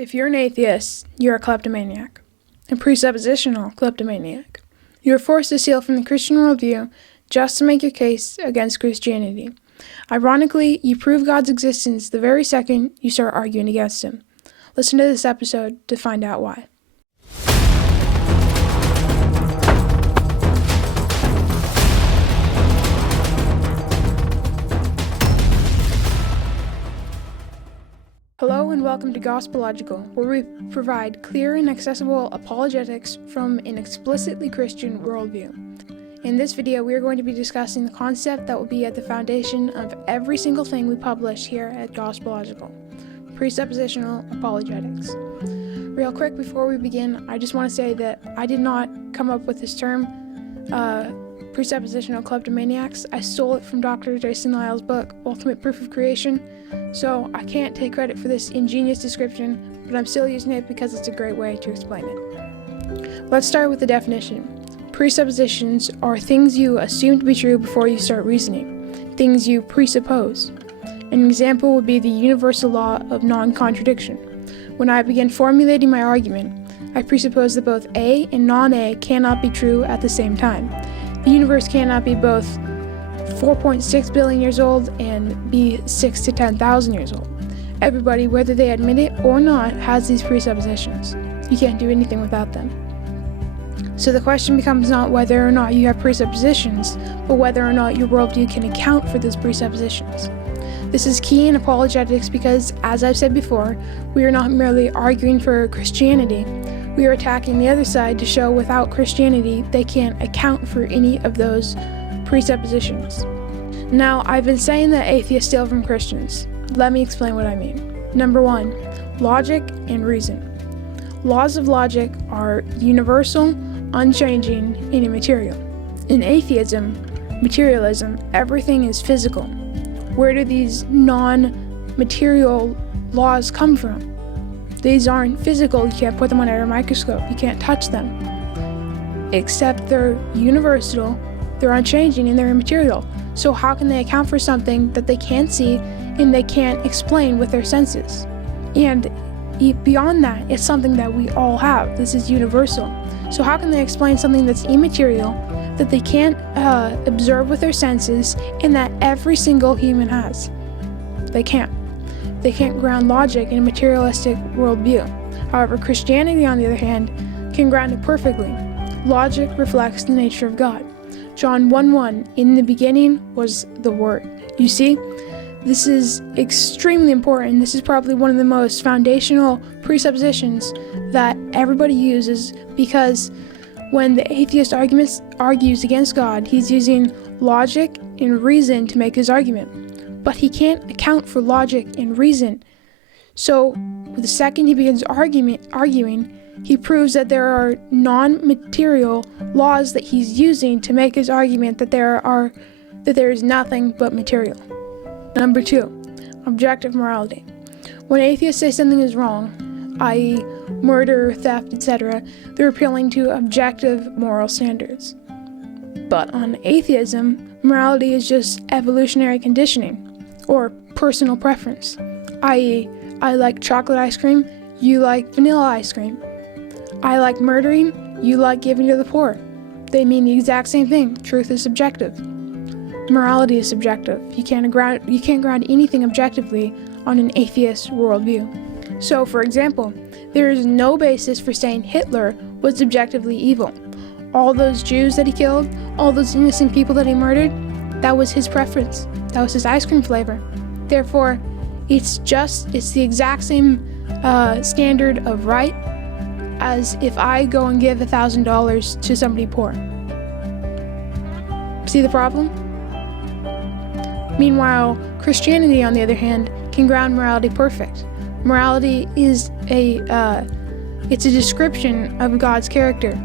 If you're an atheist, you're a kleptomaniac, a presuppositional kleptomaniac. You are forced to steal from the Christian worldview just to make your case against Christianity. Ironically, you prove God's existence the very second you start arguing against him. Listen to this episode to find out why. Hello and welcome to Gospelological, where we provide clear and accessible apologetics from an explicitly Christian worldview. In this video, we are going to be discussing the concept that will be at the foundation of every single thing we publish here at Gospelological: presuppositional apologetics. Real quick before we begin, I just want to say that I did not come up with this term, presuppositional kleptomaniacs. I stole it from Dr. Jason Lyle's book, Ultimate Proof of Creation. So I can't take credit for this ingenious description, but I'm still using it because it's a great way to explain it. Let's start with the definition. Presuppositions are things you assume to be true before you start reasoning, things you presuppose. An example would be the universal law of non-contradiction. When I begin formulating my argument, I presuppose that both A and non-A cannot be true at the same time. The universe cannot be both 4.6 billion years old and be 6 to 10,000 years old. Everybody, whether they admit it or not, has these presuppositions. You can't do anything without them. So the question becomes not whether or not you have presuppositions, but whether or not your worldview can account for those presuppositions. This is key in apologetics because, as I've said before, we are not merely arguing for Christianity. We are attacking the other side to show without Christianity they can't account for any of those presuppositions. Now, I've been saying that atheists steal from Christians. Let me explain what I mean. Number one, logic and reason. Laws of logic are universal, unchanging, and immaterial. In atheism, materialism, everything is physical. Where do these non-material laws come from? These aren't physical. You can't put them under a microscope. You can't touch them. Except they're universal, they're unchanging, and they're immaterial. So how can they account for something that they can't see and they can't explain with their senses? And beyond that, it's something that we all have. This is universal. So how can they explain something that's immaterial, that they can't observe with their senses, and that every single human has? They can't. They can't ground logic in a materialistic worldview. However, Christianity, on the other hand, can ground it perfectly. Logic reflects the nature of God. John 1:1, in the beginning was the Word. You see, this is extremely important. This is probably one of the most foundational presuppositions that everybody uses, because when the atheist argues against God, he's using logic and reason to make his argument. But he can't account for logic and reason. So the second he begins arguing, he proves that there are non-material laws that he's using to make his argument that there is nothing but material. Number two, objective morality. When atheists say something is wrong, i.e. murder, theft, etc., they're appealing to objective moral standards. But on atheism, morality is just evolutionary conditioning, or personal preference, i.e. I like chocolate ice cream, you like vanilla ice cream. I like murdering, you like giving to the poor. They mean the exact same thing. Truth is subjective. Morality is subjective. You can't ground anything objectively on an atheist worldview. So, for example, there is no basis for saying Hitler was objectively evil. All those Jews that he killed, all those innocent people that he murdered, that was his preference. That was his ice cream flavor. Therefore, it's the exact same standard of right as if I go and give $1,000 to somebody poor. See the problem? Meanwhile, Christianity, on the other hand, can ground morality perfect. Morality is it's a description of God's character.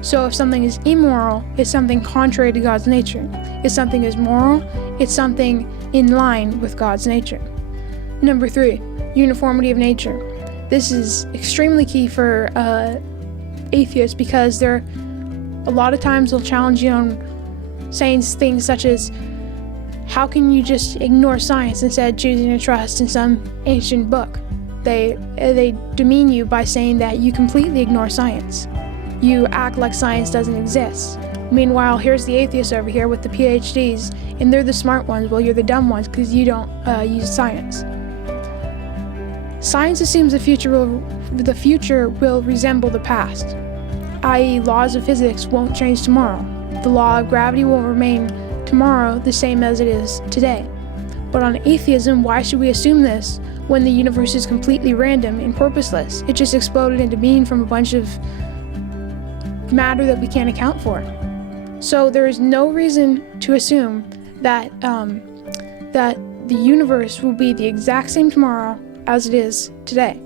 So if something is immoral, it's something contrary to God's nature. If something is moral, it's something in line with God's nature. Number three, uniformity of nature. This is extremely key for atheists because a lot of times they'll challenge you on saying things such as, how can you just ignore science instead of choosing to trust in some ancient book? they demean you by saying that you completely ignore science. You act like science doesn't exist. Meanwhile, here's the atheists over here with the PhDs, and they're the smart ones while you're the dumb ones because you don't use science. Science assumes the future will resemble the past, i.e. laws of physics won't change tomorrow. The law of gravity won't remain tomorrow the same as it is today. But on atheism, why should we assume this when the universe is completely random and purposeless? It just exploded into being from a bunch of matter that we can't account for. So there is no reason to assume that that the universe will be the exact same tomorrow as it is today.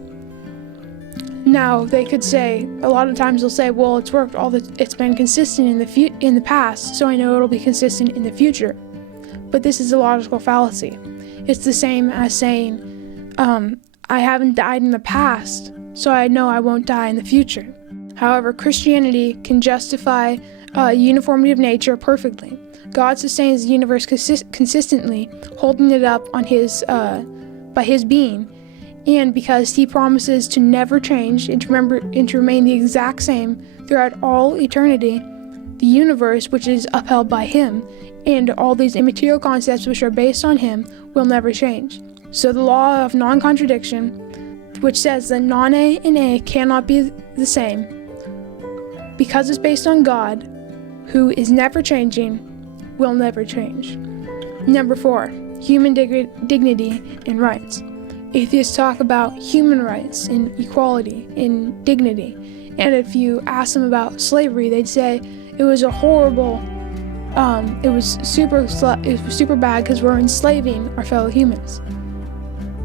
Now they could say, a lot of times they'll say, well, it's been consistent in the past, so I know it'll be consistent in the future. But this is a logical fallacy. It's the same as saying, I haven't died in the past, so I know I won't die in the future. However, Christianity can justify uniformity of nature perfectly. God sustains the universe consistently, holding it up on by his being, and because he promises to never change and to remain the exact same throughout all eternity, the universe, which is upheld by him, and all these immaterial concepts which are based on him, will never change. So the law of non-contradiction, which says that non-A and A cannot be the same, because it's based on God, who is never changing, will never change. Number 4, human dignity and rights. Atheists talk about human rights and equality and dignity. And if you ask them about slavery, they'd say it was a horrible, it was super bad because we're enslaving our fellow humans.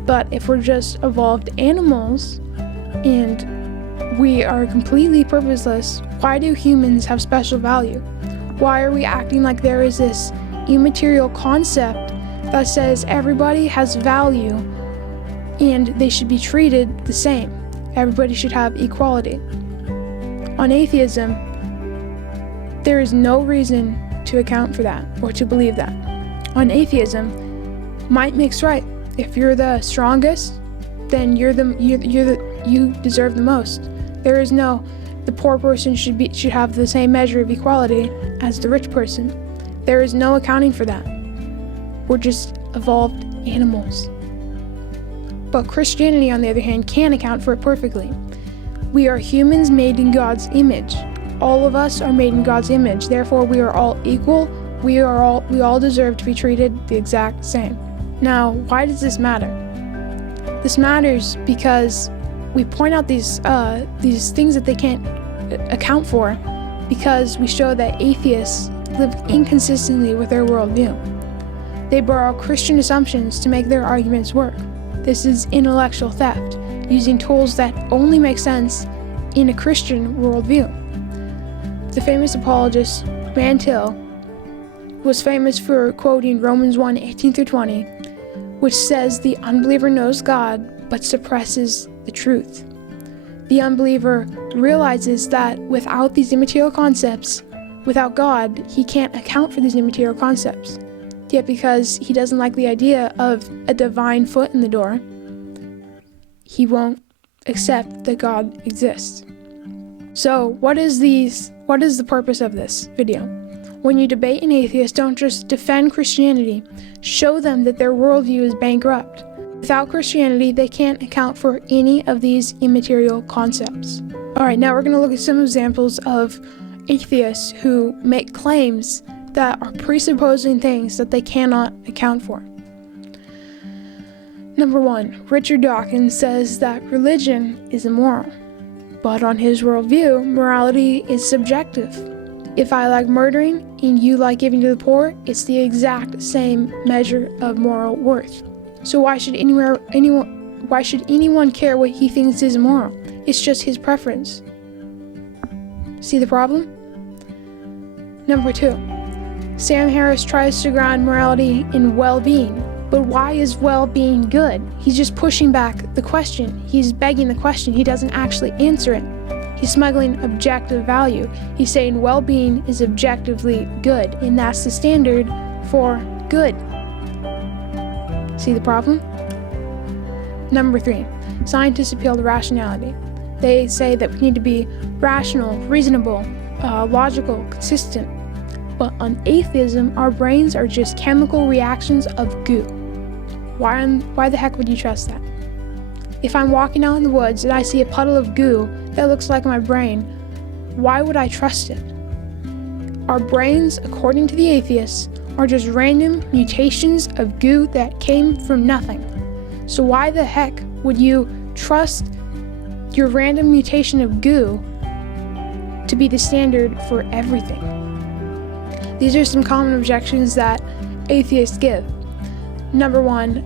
But if we're just evolved animals and we are completely purposeless, why do humans have special value? Why are we acting like there is this immaterial concept that says everybody has value and they should be treated the same? Everybody should have equality. On atheism, there is no reason to account for that or to believe that. On atheism, might makes right. If you're the strongest, then you deserve the most. There is no the poor person should have the same measure of equality as the rich person. There is no accounting for that. We're just evolved animals. But Christianity, on the other hand, can account for it perfectly. We are humans made in God's image. All of us are made in God's image. Therefore, we are all equal. We all deserve to be treated the exact same. Now, why does this matter? This matters because we point out these things that they can't account for, because we show that atheists live inconsistently with their worldview. They borrow Christian assumptions to make their arguments work. This is intellectual theft, using tools that only make sense in a Christian worldview. The famous apologist Mantil was famous for quoting Romans 1:18-20, which says the unbeliever knows God but suppresses the truth. The unbeliever realizes that without these immaterial concepts, without God, he can't account for these immaterial concepts. Yet because he doesn't like the idea of a divine foot in the door, he won't accept that God exists. So what is the purpose of this video? When you debate an atheist, don't just defend Christianity, show them that their worldview is bankrupt. Without Christianity, they can't account for any of these immaterial concepts. Alright, now we're going to look at some examples of atheists who make claims that are presupposing things that they cannot account for. Number 1, Richard Dawkins says that religion is immoral, but on his worldview, morality is subjective. If I like murdering and you like giving to the poor, it's the exact same measure of moral worth. So why should anyone care what he thinks is immoral? It's just his preference. See the problem? Number 2, Sam Harris tries to ground morality in well-being. But why is well-being good? He's just pushing back the question. He's begging the question. He doesn't actually answer it. He's smuggling objective value. He's saying well-being is objectively good, and that's the standard for good. See the problem? Number 3, scientists appeal to rationality. They say that we need to be rational, reasonable, logical, consistent. But on atheism, our brains are just chemical reactions of goo. Why the heck would you trust that? If I'm walking out in the woods and I see a puddle of goo that looks like my brain, why would I trust it? Our brains, according to the atheists, are just random mutations of goo that came from nothing. So why the heck would you trust your random mutation of goo to be the standard for everything? These are some common objections that atheists give. Number one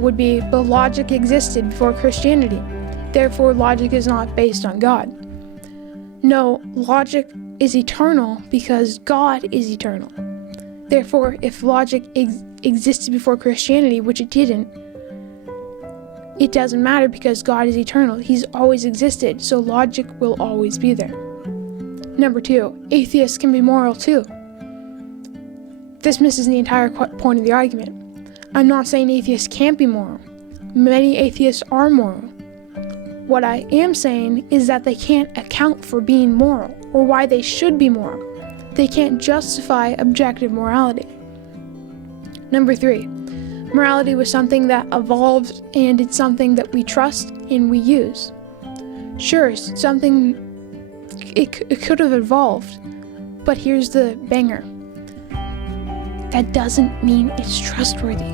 would be, but logic existed before Christianity. Therefore, logic is not based on God. No, logic is eternal because God is eternal. Therefore, if logic existed before Christianity, which it didn't, it doesn't matter because God is eternal. He's always existed, so logic will always be there. Number two, atheists can be moral too. This misses the entire point of the argument. I'm not saying atheists can't be moral. Many atheists are moral. What I am saying is that they can't account for being moral or why they should be moral. They can't justify objective morality. Number three, morality was something that evolved and it's something that we trust and we use. Sure, it could have evolved, but here's the banger. That doesn't mean it's trustworthy.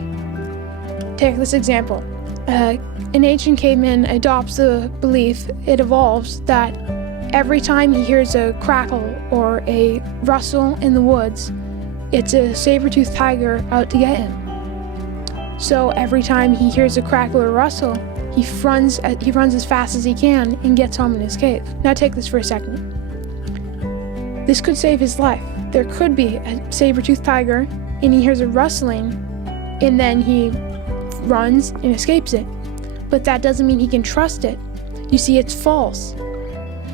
Take this example. An ancient caveman adopts the belief, it evolves, that every time he hears a crackle or a rustle in the woods, it's a saber-toothed tiger out to get him. So every time he hears a crackle or rustle, he runs as fast as he can and gets home in his cave. Now take this for a second. This could save his life. There could be a saber-toothed tiger and he hears a rustling and then he runs and escapes it. But that doesn't mean he can trust it. You see, it's false.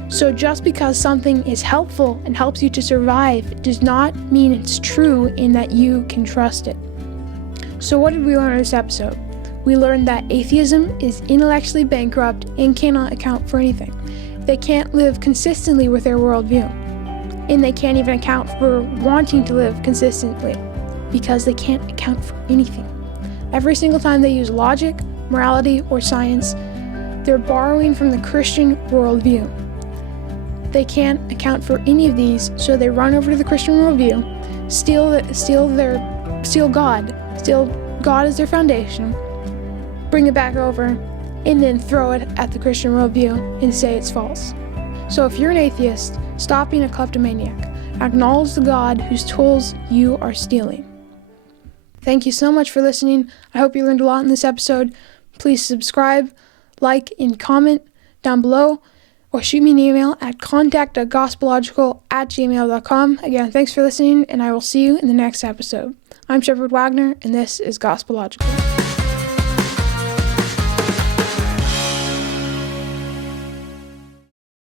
So just because something is helpful and helps you to survive does not mean it's true in that you can trust it. So what did we learn in this episode? We learned that atheism is intellectually bankrupt and cannot account for anything. They can't live consistently with their worldview. And they can't even account for wanting to live consistently because they can't account for anything. Every single time they use logic, morality, or science, they're borrowing from the Christian worldview. They can't account for any of these, so they run over to the Christian worldview, steal God as their foundation, bring it back over, and then throw it at the Christian worldview and say it's false. So if you're an atheist, stop being a kleptomaniac. Acknowledge the God whose tools you are stealing. Thank you so much for listening. I hope you learned a lot in this episode. Please subscribe, like, and comment down below, or shoot me an email at contact@gospellogical@gmail.com. Again, thanks for listening, and I will see you in the next episode. I'm Shepard Wagner, and this is Gospel Logical.